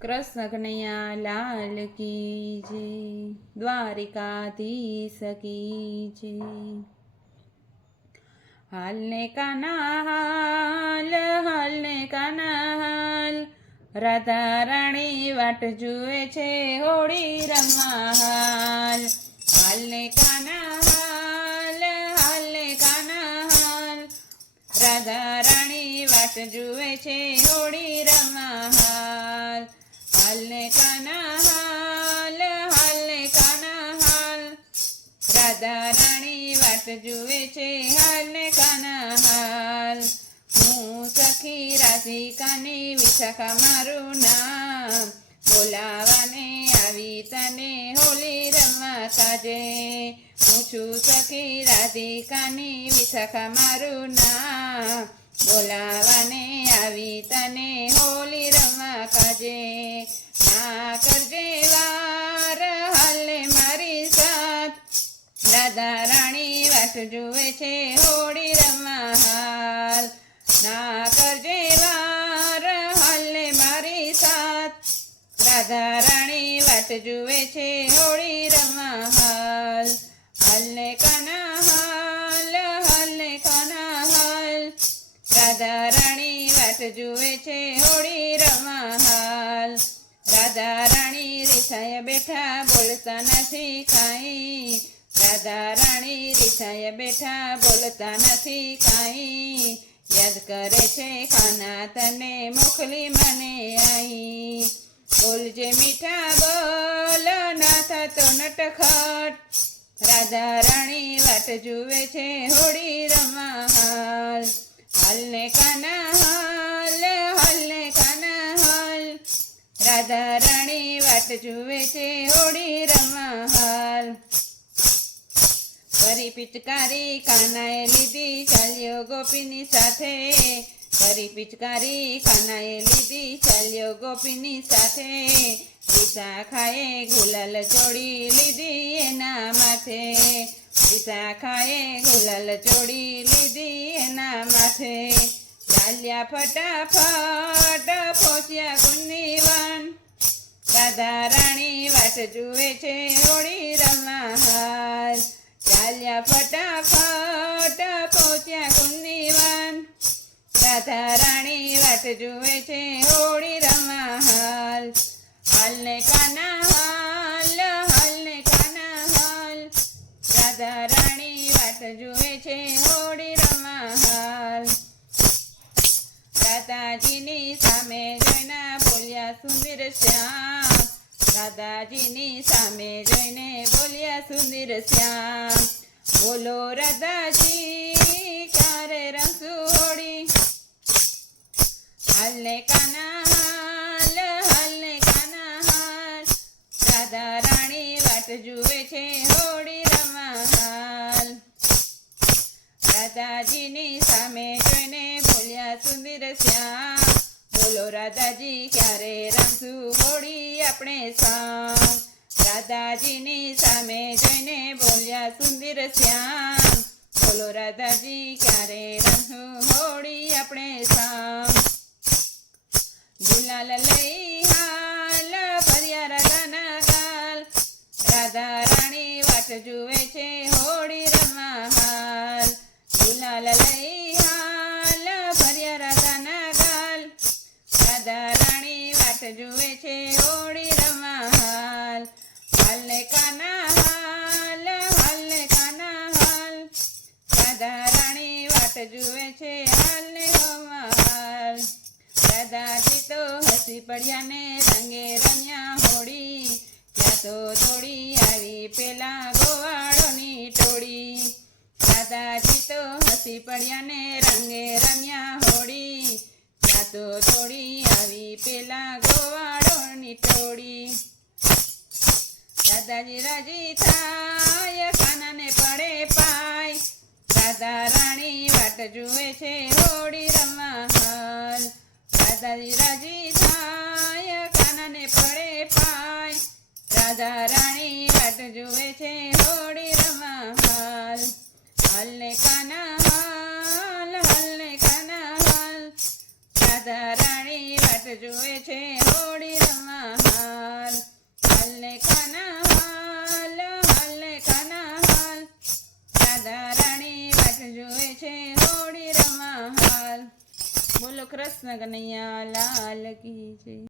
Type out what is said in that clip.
કૃષ્ણ કનૈયા લાલ કી જય, દ્વારિકાધીશ કી જય. હાલ કાના હાલ હાલને કાના હાલ રાધા રાણી વાટ જુએ છે હોળી રમવા હાલ હાલને કાના હાલ હાલને કાના હાલ રાધા રાણી વાટ જુએ છે હાલ ને કાના હાલ હાલ ને કાના હાલ. રાધા રાણી વાટ જુએ છે હાલ ને કાના હાલ. હું સખી રાધિકાની વિશાખા મારું નામ. બોલાવાને આવી તને હોલી રમવા સાજે હું છું સખી રાધિકાની વિશાખા મારું નામ. બોલાવાને આવી તને હોલી વાટ જુએ છે હોળી રમવા હાલ ના કરજે વાર હાલે મારી સાથ. રાધા રાણી વાત જુએ છે હોળી રમવા હાલ હાલને કાના હાલ હાલને કાના હાલ રાધા રાણી વાત જુએ છે હોળી હાલ રાધા રાણી રીસાય બેઠા, બોલતા નથી કાંઈ. રાધા રાણી રીસાય બેઠા, બોલતા નથી કાંઈ. યાદ કરે છે ખાના તને મોકલી મને આઈ. બોલજે મીઠા બોલ, ના થતો નટખટ. રાધા રાણી વાટ જુએ છે હોળી રમા હાલ હાલને કાના હાલ, હાલને કાના હાલ. રાધા રાણી વાટ જુએ છે હોળી રમા હાલ કરી પિચકારી કાનાએ લીધી ચાલ્યો ગોપીની સાથે. ફરી પિચકારી કાનાએ લીધી ચાલ્યો ગોપીની સાથે. વિશાખાએ ગુલાલ ચોડી લીધી એના માથે. વિશાખાએ ગુલાલ ચોડી લીધી એના માથે. ચાલ્યા ફટાફટ પહોંચ્યા કુંડી વાન રાધા રાણી વાટ જુએ છે હોળી રમા હાલ. ચાલ્યા ફટાફટ પહોંચ્યા કુંદીવાન. રાધા રાણી વાટ જુએ છે હોળી રમા હાલ હાલને કાના હાલ હાલને કાના હાલ રાધા રાણી વાટ જુએ છે હોળી રમા હાલ રાધાજીની સામે જોઈને બોલ્યા, સુંદર શ્યામ રાધાજીની સામે જોઈને બોલ્યા, સુંદર શ્યામ, બોલો રાધાજી, ક્યારે રમશું હાલને કાના હાલ હાલને કાના હાલ રાધા રાણી વાટ જુએ છે હોળી રમા હાલ રાધાજીની સામે જોઈને બોલ્યા, સુંદર શ્યામ, બોલો રાધાજી, ક્યારે રમશું આપણે સામ રાધાજીની સામે જઈને બોલ્યા, સુંદર શ્યામ. બોલો, રાધાજી, ક્યારે રમશું હોળી આપણે સામ ગુલાલ લઈ હાલ ભર્યા રાધાના ગાલ. રાધા રાણી વાટ જુએ છે હોળી રમવા હાલ. ગુલાલ લઈ હાલ ભર્યા રાધાના ગાલ. રાધા રાણી વાટ જુએ છે હોળી કાના હાલ હાલને કાના હાલ રાધા રાણી વાટ જુએ છે હાલ દાદાજી તો હસી પડ્યા ને રંગે રમ્યા હોળી. ત્યાં તો આવી પેલા ગોવાળોની ટોળી. દાદાજી તો હસી પડ્યા ને દાદાજી રાજી થાય, કાનને પડે પાય. રાધા રાણી વાટ જુએ છે, હોળી રમવા હાલ દાદાજી રાજી થાય, કાનને પડે પાય. રાધા રાણી વાટ જુએ છે, હોળી રમવા હાલ હાલને કાના હાલ હાલને કાના હાલ રાધા રાણી વાટ જુએ છે જુએ છે હોળી રમા હાલ. બોલો કૃષ્ણ કનૈયા લાલ કી જય.